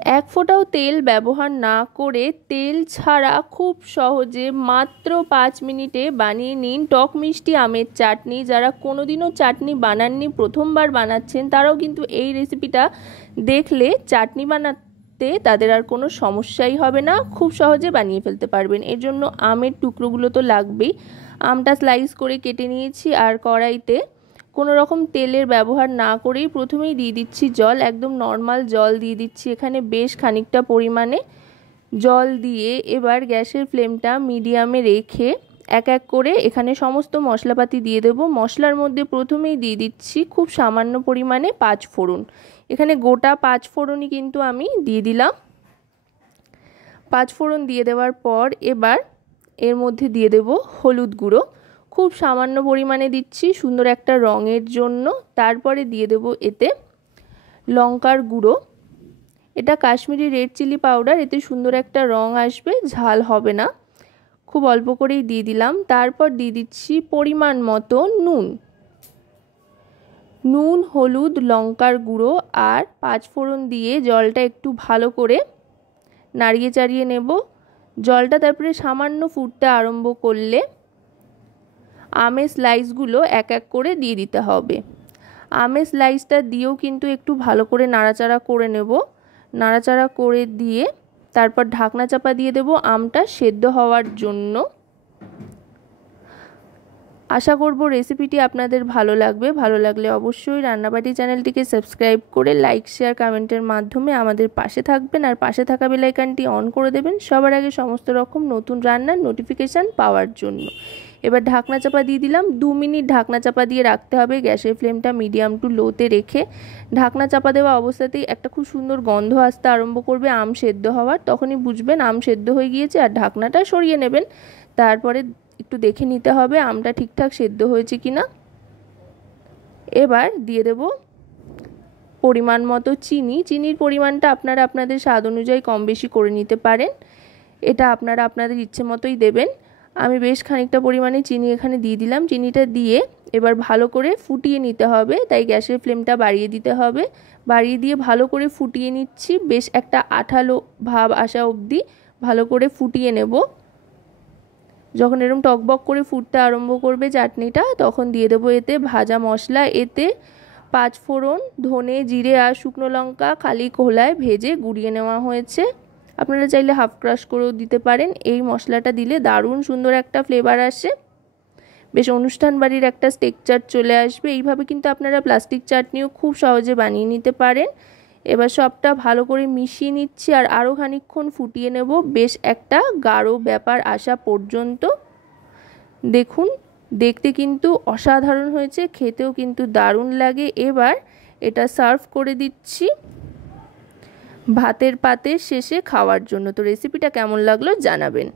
এক ফোঁটাও তেল ব্যবহার না করে তেল ছাড়া খুব সহজে মাত্র 5 মিনিটে বানিয়ে নিন টক মিষ্টি আমের চাটনি। যারা কোনোদিনও চাটনি বানাননি, প্রথমবার বানাচ্ছেন, তারাও কিন্তু এই রেসিপিটা দেখলে চাটনি বানাতে তাদের আর কোনো সমস্যাই হবে না, খুব সহজে বানিয়ে ফেলতে পারবেন। এর জন্য আমের টুকরোগুলো তো লাগবেই। আমটা স্লাইস করে কেটে নিয়েছি আর কড়াইতে কোনো রকম তেলের ব্যবহার না করেই প্রথমেই দিয়ে দিচ্ছি জল, একদম নর্মাল জল দিয়ে দিচ্ছি এখানে বেশ খানিকটা পরিমাণে। জল দিয়ে এবার গ্যাসের ফ্লেমটা মিডিয়ামে রেখে এক এক করে এখানে সমস্ত মশলাপাতি দিয়ে দেব। মশলার মধ্যে প্রথমেই দিয়ে দিচ্ছি খুব সামান্য পরিমাণে 5 ফোড়ন। এখানে গোটা 5 ফোড়নই কিন্তু আমি দিয়ে দিলাম। 5 ফোড়ন দিয়ে দেওয়ার পর এবার এর মধ্যে দিয়ে দেব হলুদ গুঁড়ো, খুব সামান্য পরিমাণে দিচ্ছি সুন্দর একটা রঙের জন্য। তারপরে দিয়ে দেব এতে লঙ্কার গুঁড়ো, এটা কাশ্মীরি রেড চিলি পাউডার, এতে সুন্দর একটা রং আসবে, ঝাল হবে না, খুব অল্প করেই দিয়ে দিলাম। তারপর দিয়ে দিচ্ছি পরিমাণ মতো নুন, হলুদ, লঙ্কার গুঁড়ো আর 5 ফোড়ন দিয়ে জলটা একটু ভালো করে নাড়িয়ে চাড়িয়ে নেব। জলটা তারপরে সামান্য ফুটতে আরম্ভ করলে আমের স্লাইসগুলো এক এক করে দিয়ে দিতে হবে। আমের স্লাইসটা দিয়েও কিন্তু একটু ভালো করে নাড়াচাড়া করে নেব। নাড়াচাড়া করে দিয়ে তারপর ঢাকনা চাপা দিয়ে দেব আমটা সেদ্ধ হওয়ার জন্য। আশা করব রেসিপিটি আপনাদের ভালো লাগবে। ভালো লাগলে অবশ্যই রান্নাবাটি চ্যানেলটিকে সাবস্ক্রাইব করে লাইক, শেয়ার, কমেন্টের মাধ্যমে আমাদের পাশে থাকবেন আর পাশে থাকা বেল আইকনটি অন করে দেবেন সবার আগে সমস্ত রকম নতুন রান্নার নোটিফিকেশান পাওয়ার জন্য। এবার ঢাকনা চাপা দিয়ে দিলাম। 2 মিনিট ঢাকনা চাপা দিয়ে রাখতে হবে, গ্যাসের ফ্লেমটা মিডিয়াম টু লোতে রেখে। ঢাকনা চাপা দেওয়া অবস্থাতেই একটা খুব সুন্দর গন্ধ আসতে আরম্ভ করবে আম সেদ্ধ হওয়ার, তখনই বুঝবেন আম সেদ্ধ হয়ে গিয়েছে আর ঢাকনাটা সরিয়ে নেবেন। তারপরে একটু দেখে নিতে হবে আমটা ঠিকঠাক সেদ্ধ হয়েছে কিনা। এবার দিয়ে দেব পরিমাণ মতো চিনি। চিনির পরিমাণটা আপনারা আপনাদের স্বাদ অনুযায়ী কম বেশি করে নিতে পারেন, এটা আপনারা আপনাদের ইচ্ছে মতোই দেবেন। আমি বেশ খানিকটা পরিমাণে চিনি এখানে দিয়ে দিলাম। চিনিটা দিয়ে এবার ভালো করে ফুটিয়ে নিতে হবে, তাই গ্যাসের ফ্লেমটা বাড়িয়ে দিতে হবে। বাড়িয়ে দিয়ে ভালো করে ফুটিয়ে নিচ্ছি, বেশ একটা আঠালো ভাব আসা অবধি ভালো করে ফুটিয়ে নেব। যখন এরকম টকবক করে ফুটতে আরম্ভ করবে চাটনিটা, তখন দিয়ে দেবো এতে ভাজা মশলা। এতে 5 ফোড়ন, ধনে, জিরে আর শুকনো লঙ্কা খালি খোলায় ভেজে গুঁড়িয়ে নেওয়া হয়েছে। আপনারা চাইলে হাফ ক্রাশ করেও দিতে পারেন। এই মশলাটা দিলে দারুণ সুন্দর একটা ফ্লেভার আসে, বেশ অনুষ্ঠান বাড়ির একটা টেক্সচার চলে আসবে। এইভাবে কিন্তু আপনারা প্লাস্টিক চাটনিও খুব সহজে বানিয়ে নিতে পারেন। এবার সবটা ভালো করে মিশিয়ে নিচ্ছি আর আরও খানিকক্ষণ ফুটিয়ে নেব, বেশ একটা গাঢ় ব্যাপার আসা পর্যন্ত। দেখুন দেখতে কিন্তু অসাধারণ হয়েছে, খেতেও কিন্তু দারুণ লাগে। এবার এটা সার্ভ করে দিচ্ছি ভাতের পাতে শেষে খাওয়ার জন্য। তো রেসিপিটা কেমন লাগলো জানাবেন।